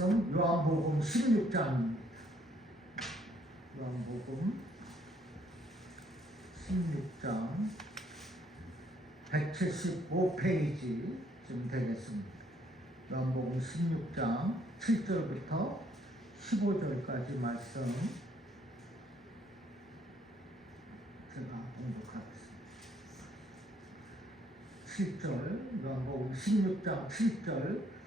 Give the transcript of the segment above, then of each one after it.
말씀 요한복음 16장입니다. 요한복음 16장 175페이지쯤 되겠습니다. 요한복음 16장 7절부터 15절까지 말씀 제가 공독하겠습니다. 7절, 요한복음 16장 7절.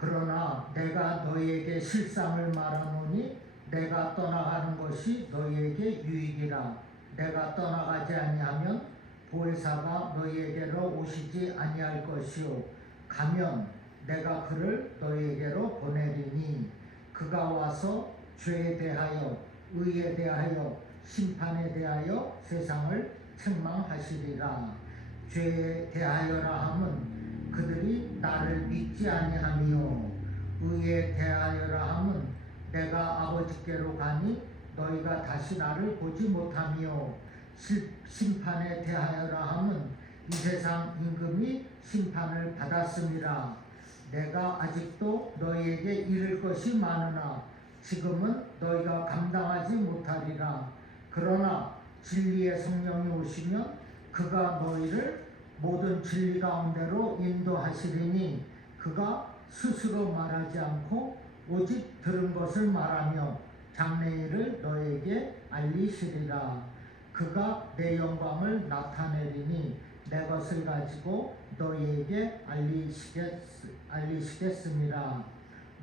그러나 내가 너희에게 실상을 말하노니 내가 떠나가는 것이 너희에게 유익이라. 내가 떠나가지 아니하면 보혜사가 너희에게로 오시지 아니할 것이요 가면 내가 그를 너희에게로 보내리니 그가 와서 죄에 대하여 의에 대하여 심판에 대하여 세상을 책망하시리라. 죄에 대하여라 함은 그들이 나를 믿지 아니하며 의에 대하여라 함은 내가 아버지께로 가니 너희가 다시 나를 보지 못하며 심판에 대하여라 함은 이 세상 임금이 심판을 받았음이라. 내가 아직도 너희에게 이를 것이 많으나 지금은 너희가 감당하지 못하리라. 그러나 진리의 성령이 오시면 그가 너희를 모든 진리 가운데로 인도하시리니 그가 스스로 말하지 않고 오직 들은 것을 말하며 장래일을 너에게 알리시리라. 그가 내 영광을 나타내리니 내 것을 가지고 너희에게 알리시겠습니다.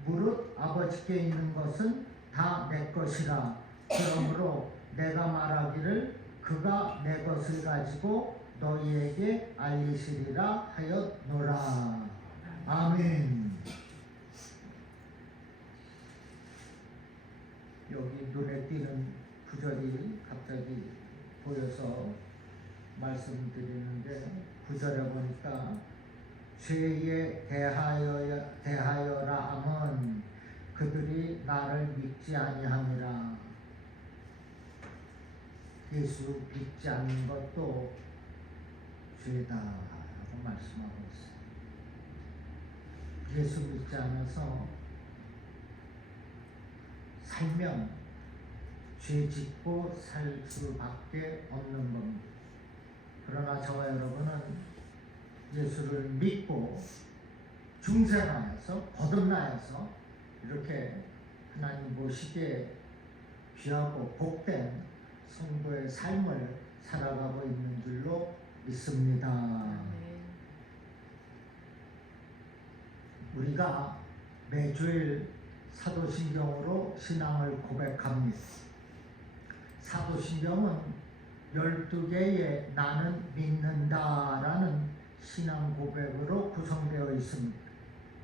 무릇 아버지께 있는 것은 다 내 것이라. 그러므로 내가 말하기를 그가 내 것을 가지고 너희에게 알리시리라 하였노라. 아멘. 여기 눈에 띄는 구절이 갑자기 보여서 말씀드리는데, 구절에 보니까 죄에 대하여라 함은 그들이 나를 믿지 아니함이라. 예수 믿지 않는 것도 죄다라고 말씀하고 있습니다. 예수 믿지 않아서 살면 죄 짓고 살 수밖에 없는 겁니다. 그러나 저와 여러분은 예수를 믿고 중생하여서 거듭나여서 이렇게 하나님 보시기에 귀하고 복된 성도의 삶을 살아가고 있는 줄로 믿습니다. 우리가 매주일 사도신경으로 신앙을 고백합니다. 사도신경은 12개의 나는 믿는다라는 신앙 고백으로 구성되어 있습니다.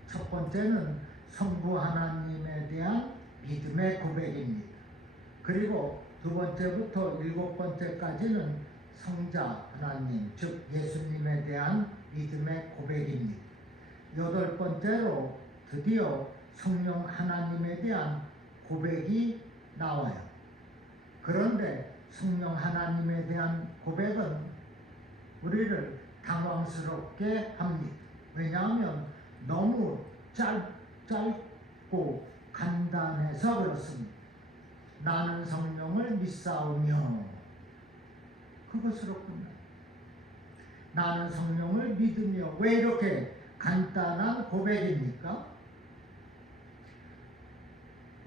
첫 번째는 성부 하나님에 대한 믿음의 고백입니다. 그리고 두 번째부터 7번째까지는 성자 하나님, 즉 예수님에 대한 믿음의 고백입니다. 8번째로 드디어 성령 하나님에 대한 고백이 나와요. 그런데 성령 하나님에 대한 고백은 우리를 당황스럽게 합니다. 왜냐하면 너무 짧고 간단해서 그렇습니다. 나는 성령을 믿사오며, 그것으로 끝나요. 나는 성령을 믿으며. 왜 이렇게 간단한 고백입니까?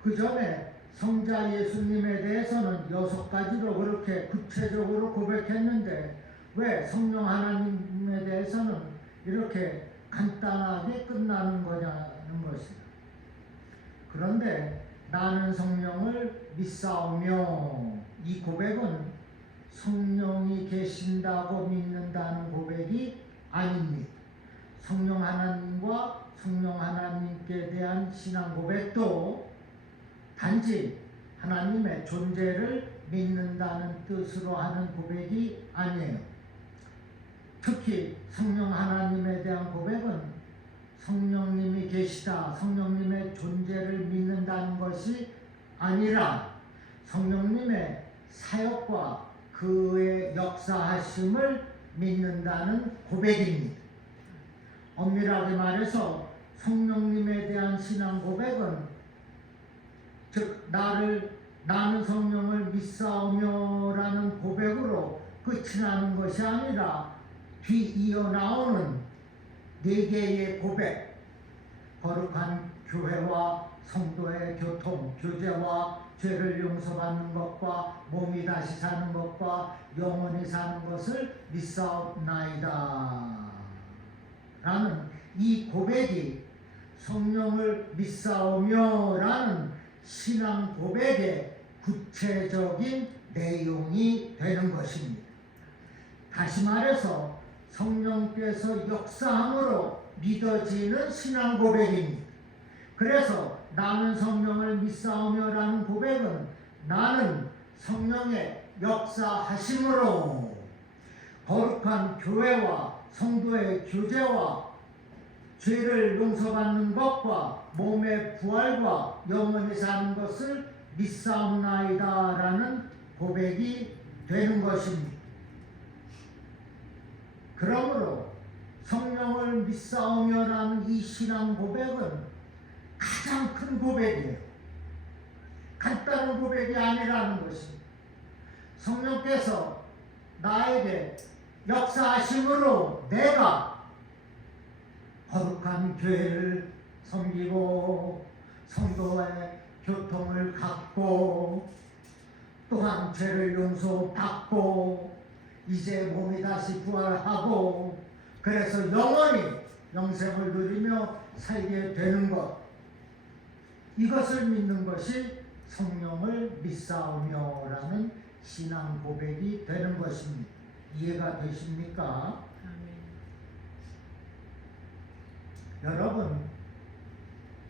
그 전에 성자 예수님에 대해서는 6가지로 그렇게 구체적으로 고백했는데 왜 성령 하나님에 대해서는 이렇게 간단하게 끝나는 거냐는 것이다. 그런데 나는 성령을 믿사오며, 이 고백은 성령이 계신다고 믿는다는 고백이 아닙니다. 성령 하나님과 성령 하나님께 대한 신앙 고백도 단지 하나님의 존재를 믿는다는 뜻으로 하는 고백이 아니에요. 특히 성령 하나님에 대한 고백은 성령님이 계시다, 성령님의 존재를 믿는다는 것이 아니라 성령님의 사역과 그의 역사하심을 믿는다는 고백입니다. 엄밀하게 말해서 성령님에 대한 신앙 고백 즉 나는 성령을 믿사오며라는 고백으로 끝이 나는 것이 아니라 뒤이어 나오는 네 개의 고백, 거룩한 교회와 성도의 교통, 교제와 죄를 용서받는 것과 몸이 다시 사는 것과 영원히 사는 것을 믿사옵나이다 라는 이 고백이 성령을 믿사오며 라는 신앙 고백의 구체적인 내용이 되는 것입니다. 다시 말해서 성령께서 역사함으로 믿어지는 신앙 고백입니다. 그래서 나는 성령을 믿사오며 라는 고백은 나는 성령의 역사하심으로 거룩한 교회와 성도의 교제와 죄를 용서받는 것과 몸의 부활과 영원히 사는 것을 믿사옵나이다 라는 고백이 되는 것입니다. 그러므로 성령을 믿사오며 라는 이 신앙 고백은 가장 큰 고백이에요. 간단한 고백이 아니라는 것입니다. 성령께서 나에게 역사하심으로 내가 거룩한 교회를 섬기고 성도의 교통을 갖고 또한 죄를 용서받고 이제 몸이 다시 부활하고 그래서 영원히 영생을 누리며 살게 되는 것, 이것을 믿는 것이 성령을 믿사오며 라는 신앙 고백이 되는 것입니다. 이해가 되십니까? 여러분,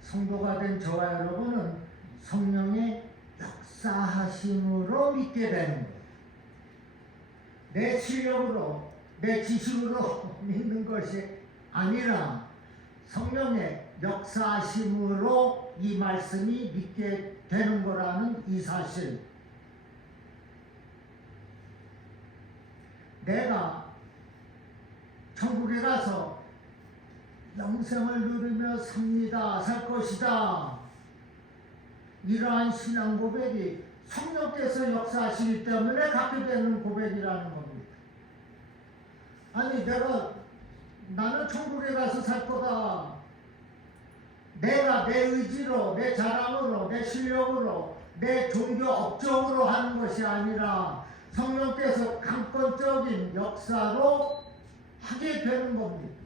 성도가 된 저와 여러분은 성령의 역사하심으로 믿게 되는 거예요. 내 실력으로, 내 지식으로 믿는 것이 아니라 성령의 역사하심으로 이 말씀이 믿게 되는 거라는 이 사실. 내가 천국에 가서 영생을 누리며 삽니다, 살 것이다. 이러한 신앙 고백이 성령께서 역사하시기 때문에 갖게 되는 고백이라는 겁니다. 아니, 나는 천국에 가서 살 거다. 내가 내 의지로, 내 자랑으로, 내 실력으로, 내 종교 업적으로 하는 것이 아니라 성령께서 강권적인 역사로 하게 되는 겁니다.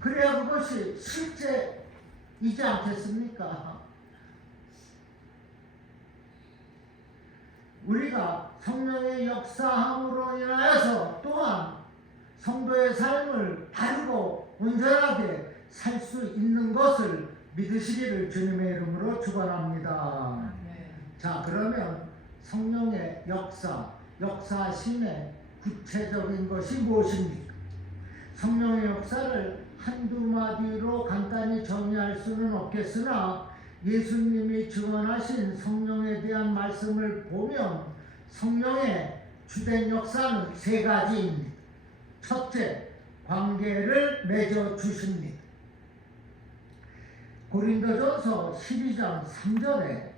그래야 그것이 실제이지 않겠습니까? 우리가 성령의 역사함으로 인하여서 또한 성도의 삶을 바르고 온전하게 살 수 있는 것을 믿으시기를 주님의 이름으로 축원합니다. 자, 그러면 성령의 역사심의 구체적인 것이 무엇입니까? 성령의 역사를 한두 마디로 간단히 정의할 수는 없겠으나 예수님이 증언하신 성령에 대한 말씀을 보면 성령의 주된 역사는 세 가지입니다. 첫째, 관계를 맺어 주십니다. 고린도전서 12장 3절에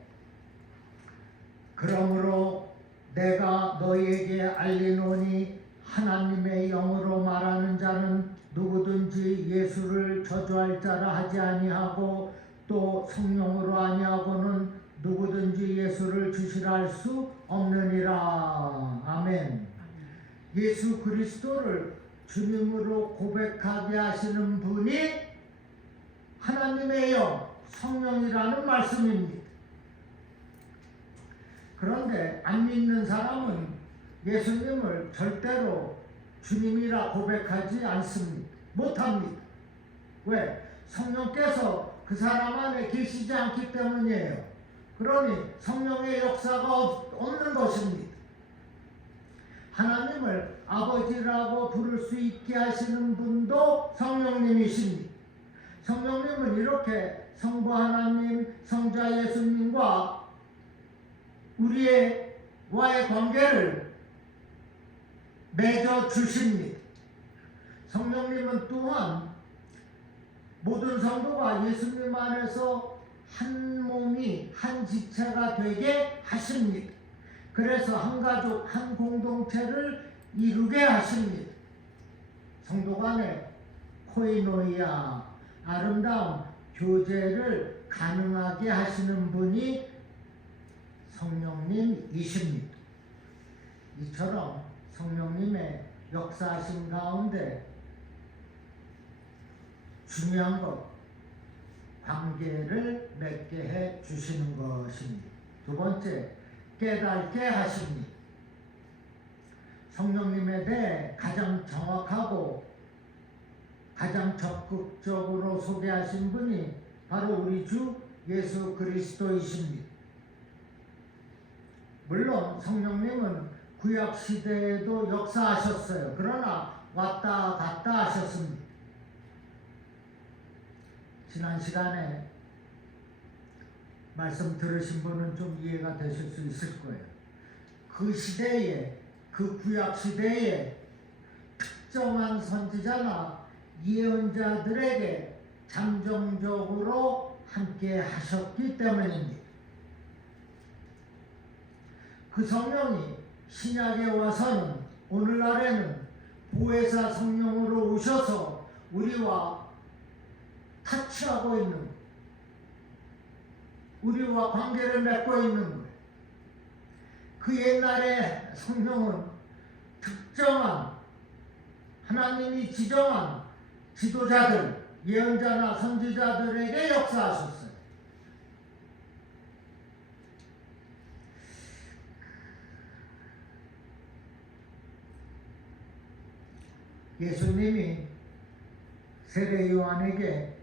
그러므로 내가 너희에게 알리노니 하나님의 영으로 말하는 자는 누구든지 예수를 저주할 자라 하지 아니하고 또 성령으로 아니하고는 누구든지 예수를 주시라 할 수 없느니라. 아멘. 예수 그리스도를 주님으로 고백하게 하시는 분이 하나님의 영, 성령이라는 말씀입니다. 그런데 안 믿는 사람은 예수님을 절대로 주님이라 고백하지 않습니다. 못합니다. 왜? 성령께서 그 사람 안에 계시지 않기 때문이에요. 그러니 성령의 역사가 없는 것입니다. 하나님을 아버지라고 부를 수 있게 하시는 분도 성령님이십니다. 성령님은 이렇게 성부 하나님, 성자 예수님과 우리와의 관계를 맺어 주십니다. 성령님은 또한 모든 성도가 예수님 안에서 한 몸이 한 지체가 되게 하십니다. 그래서 한 가족, 한 공동체를 이루게 하십니다. 성도 간에 코이노이아, 아름다운 교제를 가능하게 하시는 분이 성령님이십니다. 이처럼 성령님의 역사하심 가운데 중요한 것, 관계를 맺게 해 주시는 것입니다. 두 번째, 깨닫게 하십니다. 성령님에 대해 가장 정확하고 가장 적극적으로 소개하신 분이 바로 우리 주 예수 그리스도이십니다. 물론 성령님은 구약 시대에도 역사하셨어요. 그러나 왔다 갔다 하셨습니다. 지난 시간에 말씀 들으신 분은 좀 이해가 되실 수 있을 거예요. 그 시대에, 그 구약 시대에 특정한 선지자나 예언자들에게 잠정적으로 함께 하셨기 때문입니다. 그 성령이 신약에 와서는 오늘날에는 보혜사 성령으로 오셔서 우리와 타치하고 있는, 우리와 관계를 맺고 있는 거예요. 그 옛날에 성령은 특정한 하나님이 지정한 지도자들, 예언자나 선지자들에게 역사하셨어요. 예수님이 세례 요한에게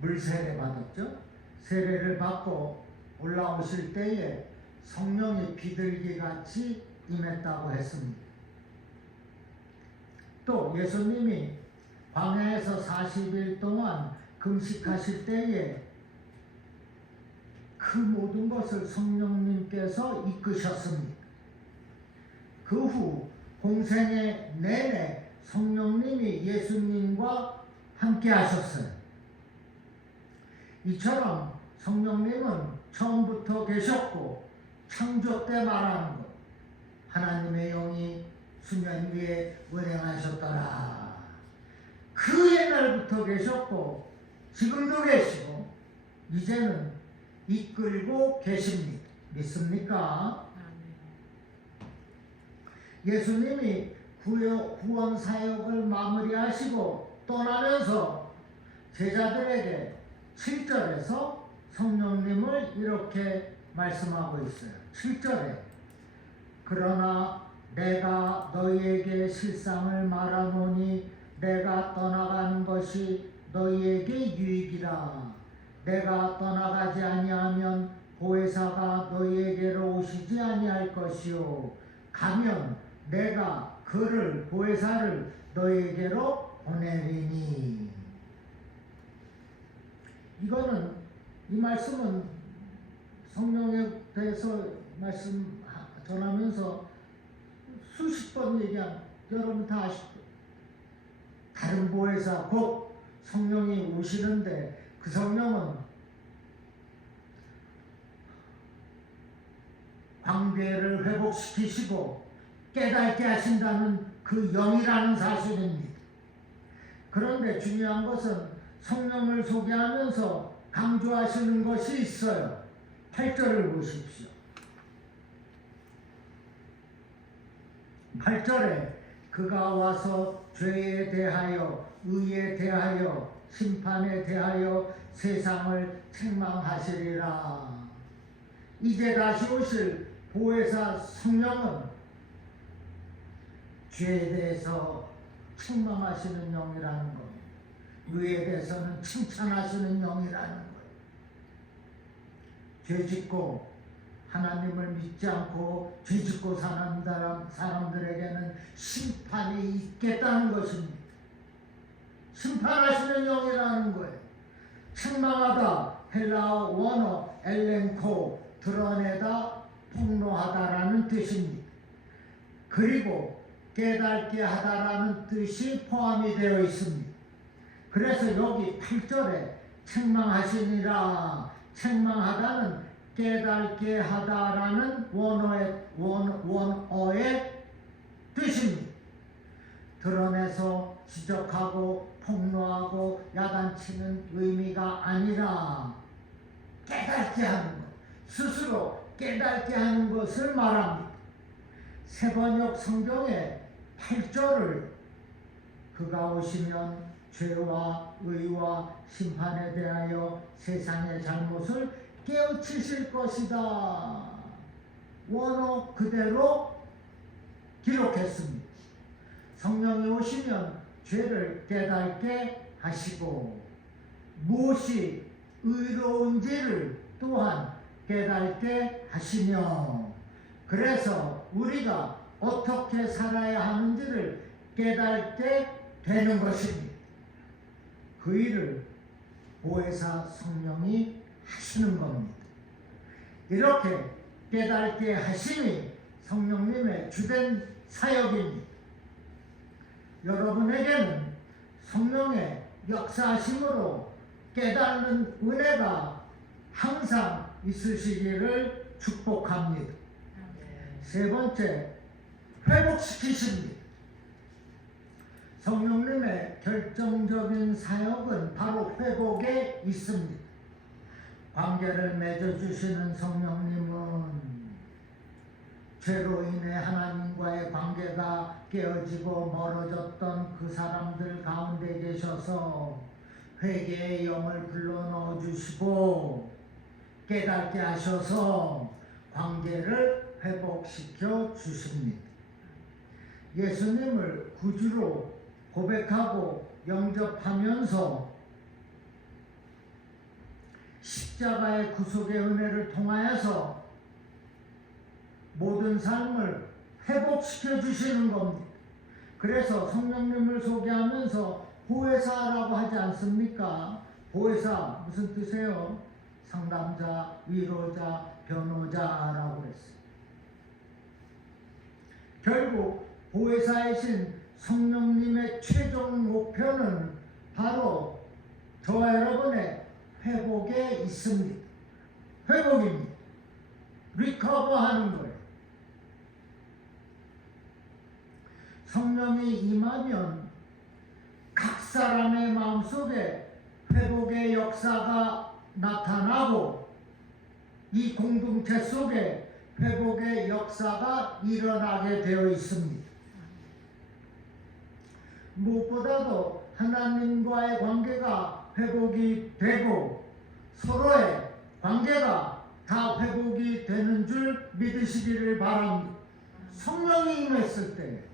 물세례 받았죠. 세례를 받고 올라오실 때에 성령이 비둘기같이 임했다고 했습니다. 또 예수님이 광야에서 40일 동안 금식하실 때에 그 모든 것을 성령님께서 이끄셨습니다. 그 후 공생의 내내 성령님이 예수님과 함께 하셨어요. 이처럼 성령님은 처음부터 계셨고 창조 때 말하는 것, 하나님의 영이 수면 위에 운행하셨더라. 그 옛날부터 계셨고 지금도 계시고 이제는 이끌고 계십니다. 믿습니까? 예수님이 구원 사역을 마무리하시고 떠나면서 제자들에게 7절에서 성령님을 이렇게 말씀하고 있어요. 7절에 그러나 내가 너희에게 실상을 말하노니 내가 떠나가는 것이 너희에게 유익이라. 내가 떠나가지 아니하면 보혜사가 너희에게로 오시지 아니할 것이요 가면 내가 그를 보혜사를 너희에게로 보내리니. 이거는 이 말씀은 성령에 대해서 말씀 전하면서 수십 번 얘기한, 여러분 다 아시죠? 다른 보혜사 곧 성령이 오시는데 그 성령은 관계를 회복시키시고 깨닫게 하신다는 그 영이라는 사실입니다. 그런데 중요한 것은 성령을 소개하면서 강조하시는 것이 있어요. 8절을 보십시오. 8절에 그가 와서 죄에 대하여 의에 대하여 심판에 대하여 세상을 책망하시리라. 이제 다시 오실 보혜사 성령은 죄에 대해서 책망하시는 영이라는 것, 의에 대해서는 칭찬하시는 영이라는 것. 죄짓고 하나님을 믿지 않고 죄짓고 사는 사람들에게는 심판이 있겠다는 것입니다. 심판하시는 영이라는 거예요. 책망하다, 헬라어 원어 엘렌코, 드러내다, 폭로하다라는 뜻입니다. 그리고 깨닫게 하다라는 뜻이 포함이 되어 있습니다. 그래서 여기 8절에 책망하시니라. 책망하다는 깨닫게 하다라는 원어의 뜻입니다. 드러내서 지적하고 폭로하고 야단치는 의미가 아니라 깨닫게 하는 것, 스스로 깨닫게 하는 것을 말합니다. 세번역 성경의 8절을 그가 오시면 죄와 의와 심판에 대하여 세상의 잘못을 깨우치실 것이다. 원어 그대로 기록했습니다. 성령이 오시면 죄를 깨닫게 하시고 무엇이 의로운지를 또한 깨닫게 하시며, 그래서 우리가 어떻게 살아야 하는지를 깨닫게 되는 것입니다. 그 일을 보혜사 성령이 하시는 겁니다. 이렇게 깨닫게 하심이 성령님의 주된 사역입니다. 여러분에게는 성령의 역사하심으로 깨닫는 은혜가 항상 있으시기를 축복합니다. 세 번째, 회복시키십니다. 성령님의 결정적인 사역은 바로 회복에 있습니다. 관계를 맺어주시는 성령님은 죄로 인해 하나님과의 관계가 깨어지고 멀어졌던 그 사람들 가운데 계셔서 회개의 영을 불러넣어 주시고 깨닫게 하셔서 관계를 회복시켜 주십니다. 예수님을 구주로 고백하고 영접하면서 십자가의 구속의 은혜를 통하여서 모든 삶을 회복시켜 주시는 겁니다. 그래서 성령님을 소개하면서 보혜사라고 하지 않습니까? 보혜사 무슨 뜻이에요? 상담자, 위로자, 변호자라고 했어요. 결국 보혜사이신 성령님의 최종 목표는 바로 저와 여러분의 회복에 있습니다. 회복입니다. 리커버하는 거예요. 성령이 임하면 각 사람의 마음속에 회복의 역사가 나타나고 이 공동체 속에 회복의 역사가 일어나게 되어 있습니다. 무엇보다도 하나님과의 관계가 회복이 되고 서로의 관계가 다 회복이 되는 줄 믿으시기를 바랍니다. 성령이 임했을 때,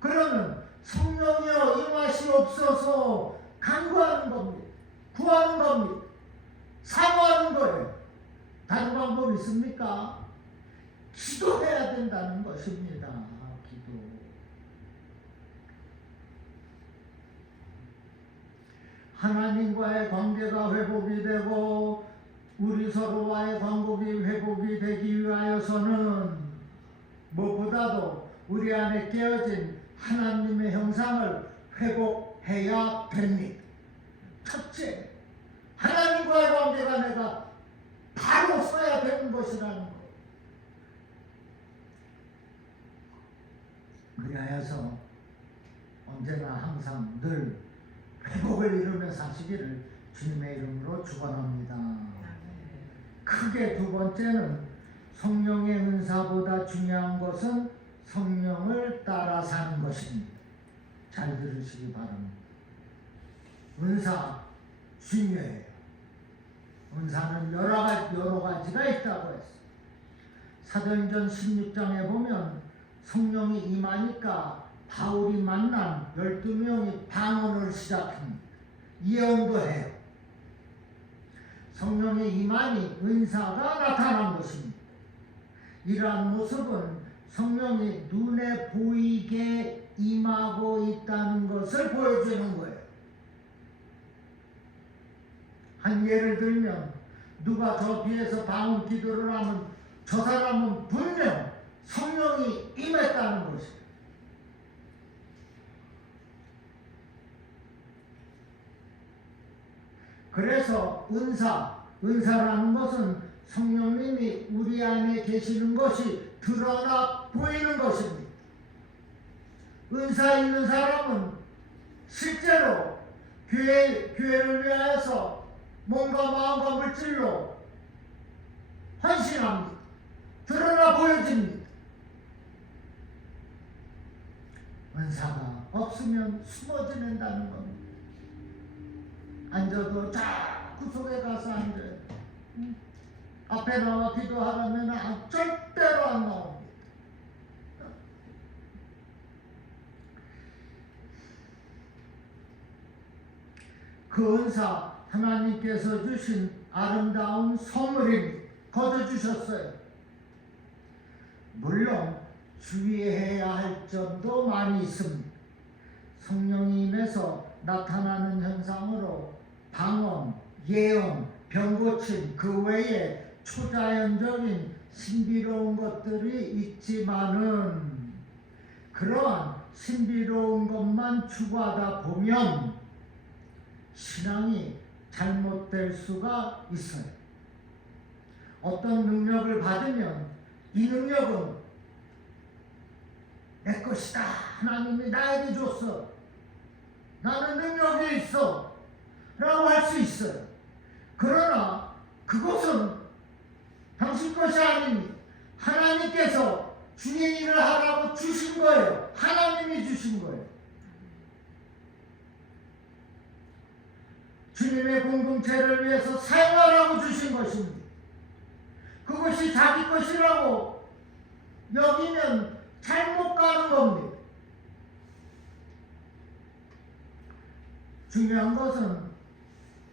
그러면 성령이여 임하시옵소서 간구하는 겁니다. 구하는 겁니다. 사모하는 거예요. 다른 방법 있습니까? 기도해야 된다는 것입니다. 기도. 하나님과의 관계가 회복이 되고 우리 서로와의 관계가 회복이 되기 위하여서는 무엇보다도 우리 안에 깨어진 하나님의 형상을 회복해야 됩니다. 첫째, 하나님과의 관계가 내가 바로 써야 되는 것이라는 것. 그리하여서 언제나 항상 늘 회복을 이루며 사시기를 주님의 이름으로 축원합니다. 크게 두 번째는 성령의 은사보다 중요한 것은 성령을 따라 사는 것입니다. 잘 들으시기 바랍니다. 은사 중요해요. 은사는 여러 가지가 있다고 했어요. 사도행전 16장에 보면 성령이 임하니까 바울이 만난 12명이 방언을 시작합니다. 예언도 해요. 성령의 임하니 은사가 나타난 것입니다. 이러한 모습은 성령이 눈에 보이게 임하고 있다는 것을 보여주는 거예요. 한 예를 들면 누가 저 뒤에서 방언 기도를 하면 저 사람은 분명 성령이 임했다는 것이에요. 그래서 은사라는 것은 성령님이 우리 안에 계시는 것이 드러나 보이는 것입니다. 은사 있는 사람은 실제로 교회를 위하여서 몸과 마음과 물질로 헌신합니다. 드러나 보여집니다. 은사가 없으면 숨어 지낸다는 겁니다. 앉아도 자꾸 속에 가서 앉아요. 앞에 나와 기도하라면 절대로 안 나옵니다. 그 은사 하나님께서 주신 아름다운 선물입니다. 거둬주셨어요. 물론 주의해야 할 점도 많이 있습니다. 성령이 임해서 나타나는 현상으로 방언, 예언, 병고침 그 외에 초자연적인 신비로운 것들이 있지만은 그러한 신비로운 것만 추구하다 보면 신앙이 잘못될 수가 있어요. 어떤 능력을 받으면 이 능력은 내 것이다. 하나님이 나에게 줬어. 나는 능력이 있어. 라고 할 수 있어요. 그러나 그것은 당신 것이 아닙니다. 하나님께서 주의 일을 하라고 주신 거예요. 하나님이 주신 거예요. 주님의 공동체를 위해서 사용하라고 주신 것입니다. 그것이 자기 것이라고 여기면 잘못 가는 겁니다. 중요한 것은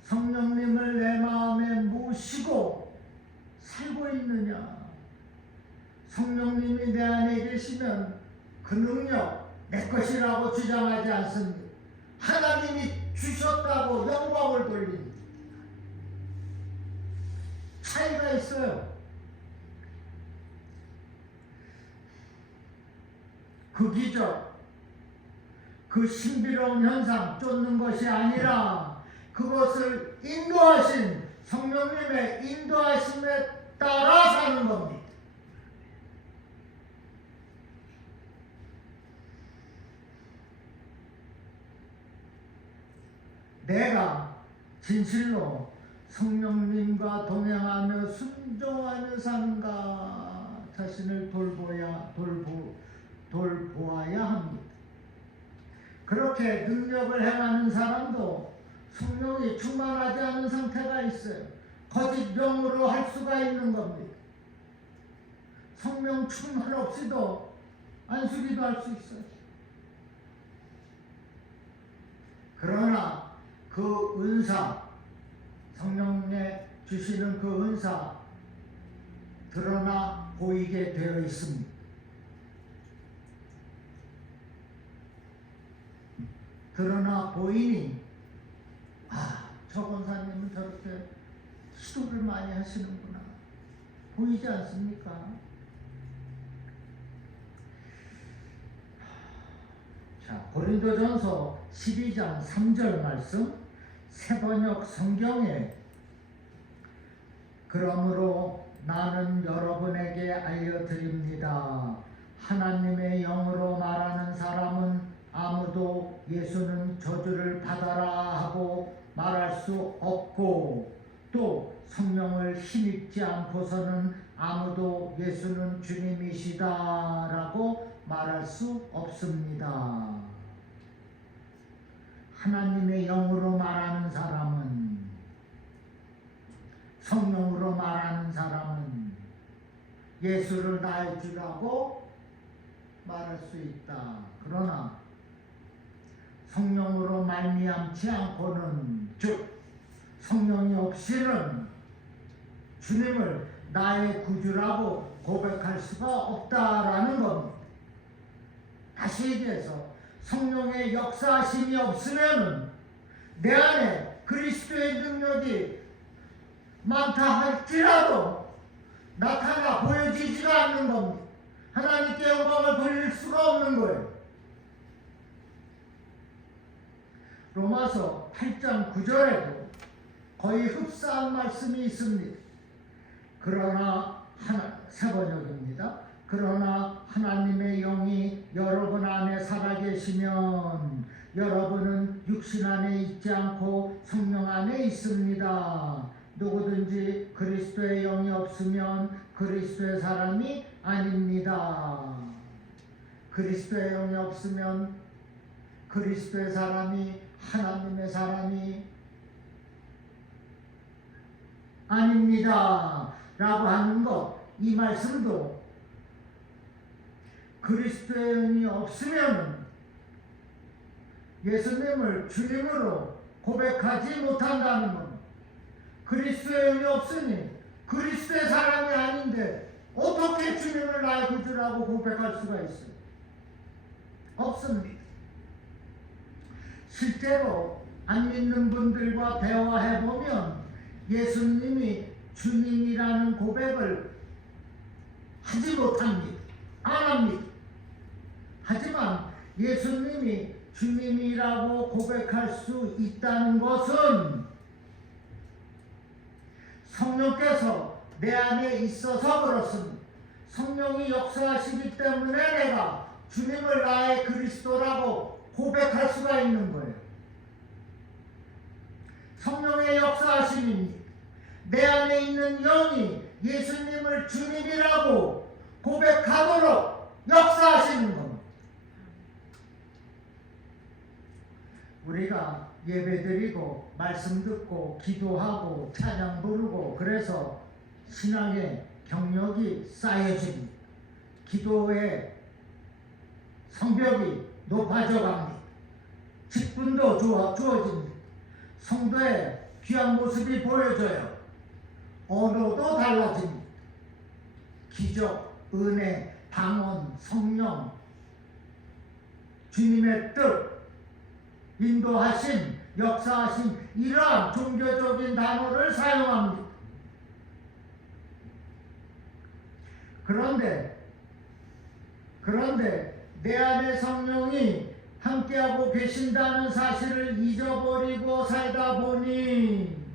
성령님을 내 마음에 모시고 살고 있느냐. 성령님이 내 안에 계시면 그 능력 내 것이라고 주장하지 않습니다. 하나님이 주셨다고 영광을 돌립니다. 차이가 있어요. 그 기적, 그 신비로운 현상 쫓는 것이 아니라 그것을 인도하신 성령님의 인도하심에 따라 사는 겁니다. 내가 진실로 성령님과 동행하며 순종하며 사는가 자신을 돌보아야 합니다. 그렇게 능력을 행하는 사람도 성령이 충만하지 않은 상태가 있어요. 거짓 병으로 할 수가 있는 겁니다. 성령 충만 없이도 안수기도 할 수 있어요. 그러나 그 은사, 성령에 주시는 그 은사 드러나 보이게 되어 있습니다. 드러나 보이니 저 권사님은 저렇게 기도를 많이 하시는구나. 보이지 않습니까? 자, 고린도전서 12장 3절 말씀 새번역 성경에 그러므로 나는 여러분에게 알려드립니다. 하나님의 영으로 말하는 사람은 아무도 예수는 저주를 받아라 하고 말할 수 없고 또 성령을 힘입지 않고서는 아무도 예수는 주님이시다 라고 말할 수 없습니다. 하나님의 영으로 말하는 사람은, 성령으로 말하는 사람은 예수를 나의 주라고 말할 수 있다. 그러나 성령으로 말미암지 않고는, 즉 성령이 없이는 주님을 나의 구주라고 고백할 수가 없다라는 겁니다. 다시 얘기해서 성령의 역사하심이 없으면 내 안에 그리스도의 능력이 많다 할지라도 나타나 보여지지가 않는 겁니다. 하나님께 영광을 돌릴 수가 없는 거예요. 로마서 8장 9절에도 거의 흡사한 말씀이 있습니다. 그러나 새 번역입니다. 그러나 하나님의 영이 여러분 안에 살아계시면 여러분은 육신 안에 있지 않고 성령 안에 있습니다. 누구든지 그리스도의 영이 없으면 그리스도의 사람이 아닙니다. 그리스도의 영이 없으면 그리스도의 사람이 하나님의 사람이 아닙니다. 라고 하는 것, 이 말씀도 그리스도의 영이 없으면 예수님을 주님으로 고백하지 못한다는 것, 그리스도의 영이 없으니 그리스도의 사람이 아닌데 어떻게 주님을 나의 구주라고 고백할 수가 있어요? 없습니다. 실제로 안 믿는 분들과 대화해보면 예수님이 주님이라는 고백을 하지 못합니다. 안 합니다. 하지만 예수님이 주님이라고 고백할 수 있다는 것은 성령께서 내 안에 있어서 그렇습니다. 성령이 역사하시기 때문에 내가 주님을 나의 그리스도라고 고백할 수가 있는 거예요. 성령의 역사하심입니다. 내 안에 있는 영이 예수님을 주님이라고 고백하도록 역사하시는 겁니다. 우리가 예배드리고 말씀 듣고 기도하고 찬양 부르고 그래서 신앙의 경력이 쌓여집니다. 기도의 성벽이 높아져 갑니다. 직분도 주어집니다. 성도의 귀한 모습이 보여져요. 언어도 달라집니다. 기적, 은혜, 방언, 성령, 주님의 뜻, 인도하심, 역사하심, 이러한 종교적인 단어를 사용합니다. 그런데 내 안에 성령이 함께하고 계신다는 사실을 잊어버리고 살다 보니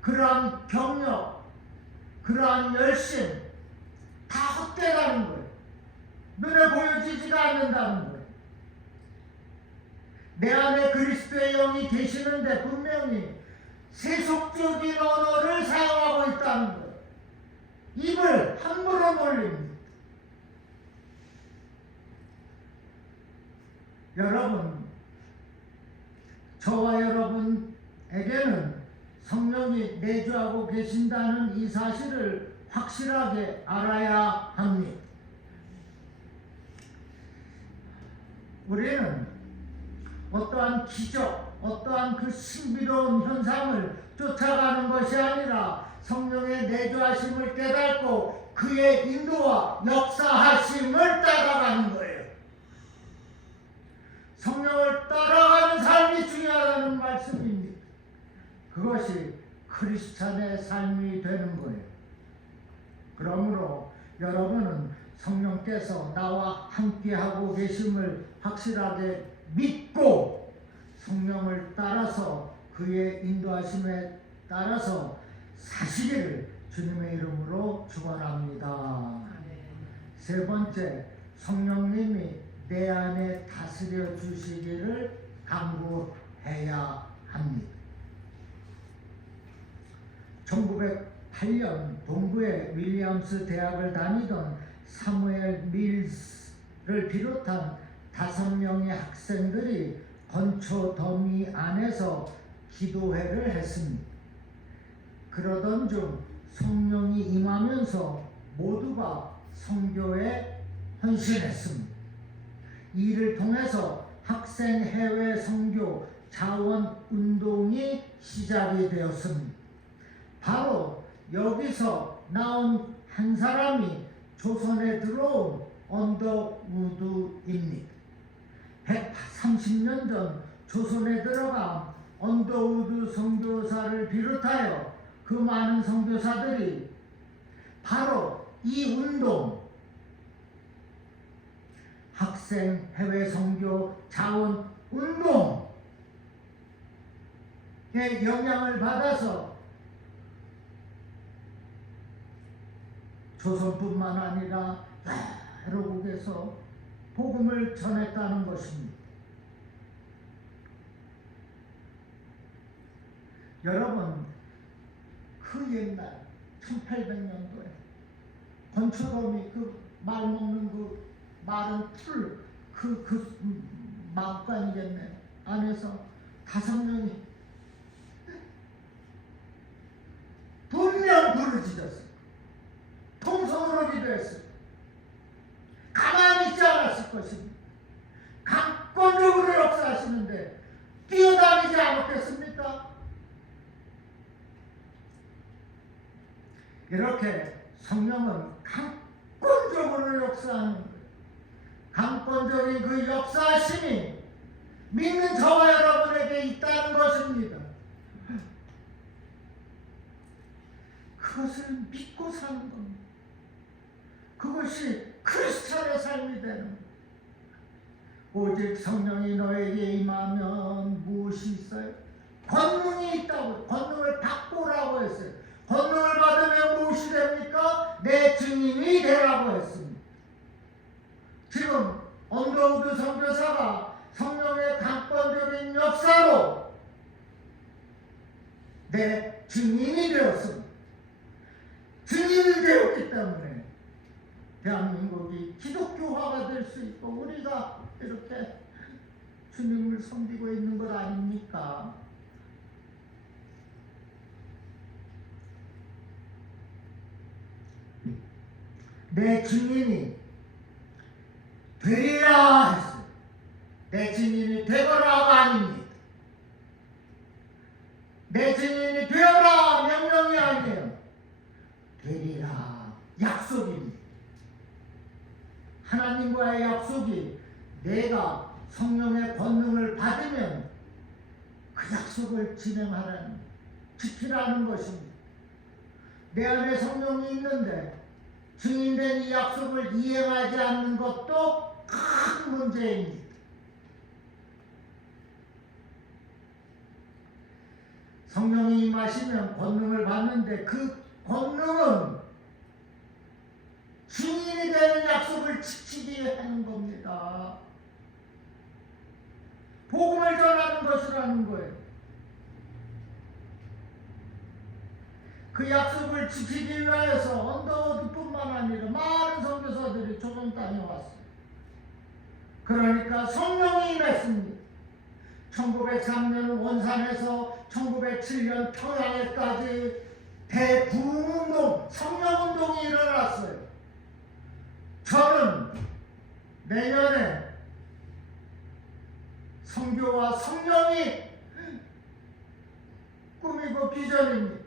그러한 경력, 그러한 열심 다 헛되다는 거예요. 눈에 보여지지가 않는다는 거예요. 내 안에 그리스도의 영이 계시는데 분명히 세속적인 언어를 사용하고 있다는 거예요. 입을 함부로 놀립니다. 여러분, 저와 여러분에게는 성령이 내주하고 계신다는 이 사실을 확실하게 알아야 합니다. 우리는 어떠한 기적, 어떠한 그 신비로운 현상을 쫓아가는 것이 아니라 성령의 내주하심을 깨닫고 그의 인도와 역사하심을 따라가는 거예요. 성령을 따라가는 삶이 중요하다는 말씀입니다. 그것이 크리스찬의 삶이 되는 거예요. 그러므로 여러분은 성령께서 나와 함께하고 계심을 확실하게 믿고 성령을 따라서 그의 인도하심에 따라서 사시기를 주님의 이름으로 축원합니다. 세 번째, 성령님이 내 안에 다스려 주시기를 간구해야 합니다. 1908년 동부의 윌리엄스 대학을 다니던 사무엘 밀스를 비롯한 5명의 학생들이 건초 더미 안에서 기도회를 했습니다. 그러던 중 성령이 임하면서 모두가 선교에 헌신했습니다. 이를 통해서 학생 해외 선교 자원 운동이 시작이 되었습니다. 바로 여기서 나온 한 사람이 조선에 들어온 언더우드입니다. 130년 전 조선에 들어간 언더우드 선교사를 비롯하여 그 많은 선교사들이 바로 이 운동, 학생 해외 선교 자원 운동, 영향을 받아서 조선뿐만 아니라 여러 국에서 복음을 전했다는 것입니다. 여러분, 그 옛날 1800년도에 건초돔이 그 말 먹는 그 마른 풀, 그 막간이겠네. 안에서 5명이 분명 부르짖었어요. 통성으로 기도했어요. 가만히 있지 않았을 것입니다. 강권적으로 역사하시는데 뛰어다니지 않았겠습니까? 이렇게 성령은 강권적으로 역사하는 거예요. 강권적인 그 역사심이 믿는 저와 여러분에게 있다는 것입니다. 그것을 믿고 사는 겁니다. 그것이 크리스찬의 삶이 되는 거예요. 오직 성령이 너에게 임하면 무엇이 있어요? 권능이 있다고, 권능을 받고 오라고 했어요. 권능을 받으면 무엇이 됩니까? 내 증인이 되라고 했습니다. 지금 언더우드 선교사가 성령의 강권적인 역사로 내 증인이 되었습니다. 증인이 되었기 때문에 대한민국이 기독교화가 될 수 있고 우리가 이렇게 주님을 섬기고 있는 것 아닙니까? 내 증인이 되리라 했어요. 내 증인이 되거라가 아닙니다. 내 증인이 되어라 명령이 아니에요. 되리라 약속입니다. 하나님과의 약속이 내가 성령의 권능을 받으면 그 약속을 진행하라는, 지키라는 것입니다. 내 안에 성령이 있는데 증인된 이 약속을 이행하지 않는 것도 큰 문제입니다. 성령이 임하시면 권능을 받는데 그 권능은 증인이 되는 약속을 지키게 하는 겁니다. 복음을 전하는 것이라는 거예요. 그 약속을 지키기 위해서 언더우드뿐만 아니라 많은 선교사들이 조선 땅에 왔어요. 그러니까 성령이 임했습니다. 1903년 원산에서 1907년 평양에까지 대부흥운동, 성령운동이 일어났어요. 저는 내년에 성교와 성령이 꿈이고 비전입니다.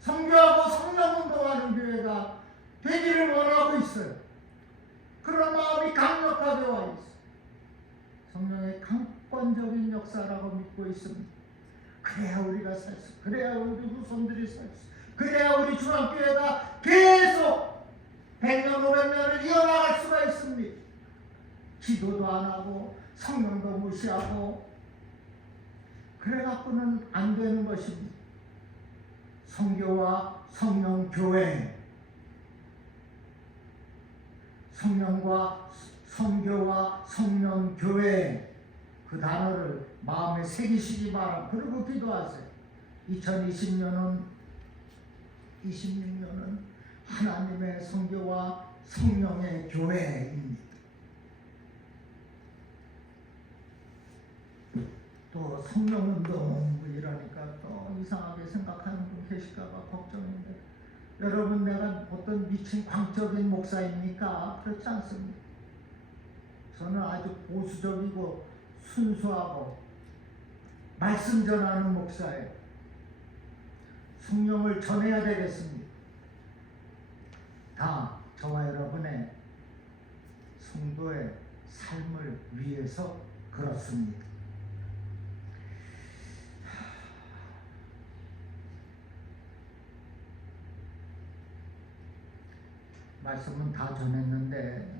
성교하고 성령운동하는 교회가 되기를 원하고 있어요. 그런 마음이 강력하게 와 있어요. 성령의 강권적인 역사라고 믿고 있습니다. 그래야 우리가 살 수, 그래야 우리 후손들이 살 수, 그래야 우리 중앙교회가 계속 100년, 500년을 이어나갈 수가 있습니다. 기도도 안 하고 성령도 무시하고 그래갖고는 안 되는 것입니다. 성교와 성령교회, 성령과 성교와 성령교회, 그 단어를 마음에 새기시기 바랍니다. 그리고 기도하세요. 2026년은 하나님의 성교와 성령의 교회입니다. 또 성령운동 이라니까 또 이상하게 생각하는 분 계실까봐 걱정인데, 여러분 내가 어떤 미친 광적인 목사입니까? 그렇지 않습니다. 저는 아주 보수적이고 순수하고 말씀 전하는 목사예요. 성령을 전해야 되겠습니다. 다 저와 여러분의 성도의 삶을 위해서 그렇습니다. 말씀은 다 전했는데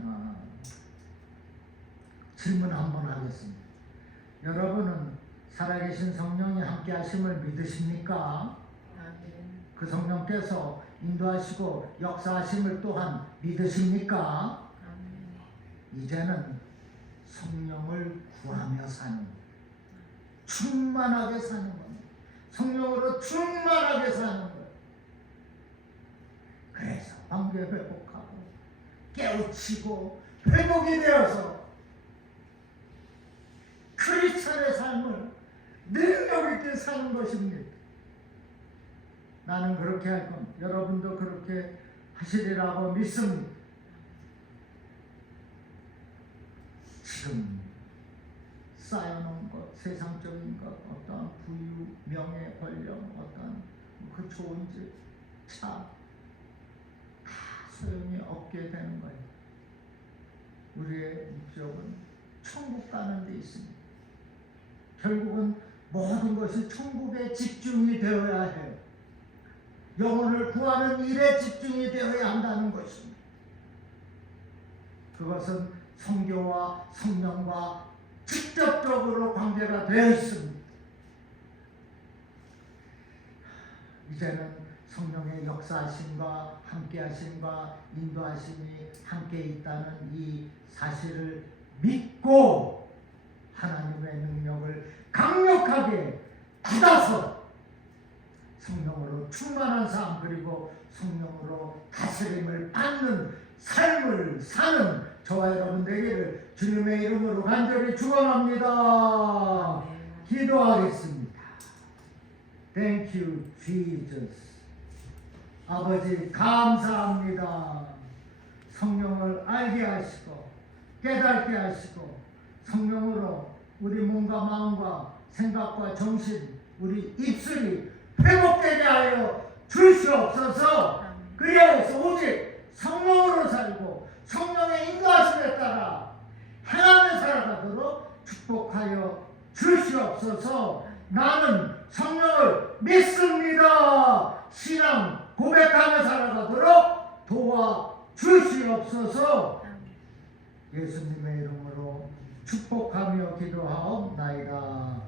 질문 한번 하겠습니다. 여러분은 살아계신 성령이 함께 하심을 믿으십니까? 아멘. 그 성령께서 인도하시고 역사하심을 또한 믿으십니까? 아멘. 이제는 성령을 구하며 사는 것, 충만하게 사는 것, 성령으로 충만하게 사는 것. 그래서 관계 회복하고 깨우치고 회복이 되어서 크리스천의 삶을 능력 있게 사는 것입니다. 나는 그렇게 할 겁니다. 여러분도 그렇게 하시리라고 믿습니다. 지금 쌓여놓은 것, 세상적인 것, 어떤 부유, 명예, 권력, 어떤 그 좋은 집, 차, 다 소용이 없게 되는 거예요. 우리의 목적은 천국 가는 데 있습니다. 결국은 모든 것이 천국에 집중이 되어야 해요. 영혼을 구하는 일에 집중이 되어야 한다는 것입니다. 그것은 성교와 성령과 직접적으로 관계가 되어 있습니다. 이제는 성령의 역사하심과 함께하심과 인도하심이 함께 있다는 이 사실을 믿고 하나님의 능력을 강력하게 받아서 성령으로 충만한 삶, 그리고 성령으로 다스림을 받는 삶을 사는 저와 여러분 되기를 주님의 이름으로 간절히 축원합니다. 기도하겠습니다. Thank you, Jesus. 아버지 감사합니다. 성령을 알게 하시고 깨닫게 하시고 성령으로 우리 몸과 마음과 생각과 정신, 우리 입술이 회복되게 하여 주시옵소서. 그리하여서 오직 성령으로 살고 성령의 인도하심에 따라 행하며 살아가도록 축복하여 주시옵소서. 나는 성령을 믿습니다. 신앙 고백하며 살아가도록 도와 주시옵소서. 예수님의 이름으로 축복하며 기도하옵나이다.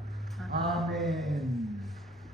아멘.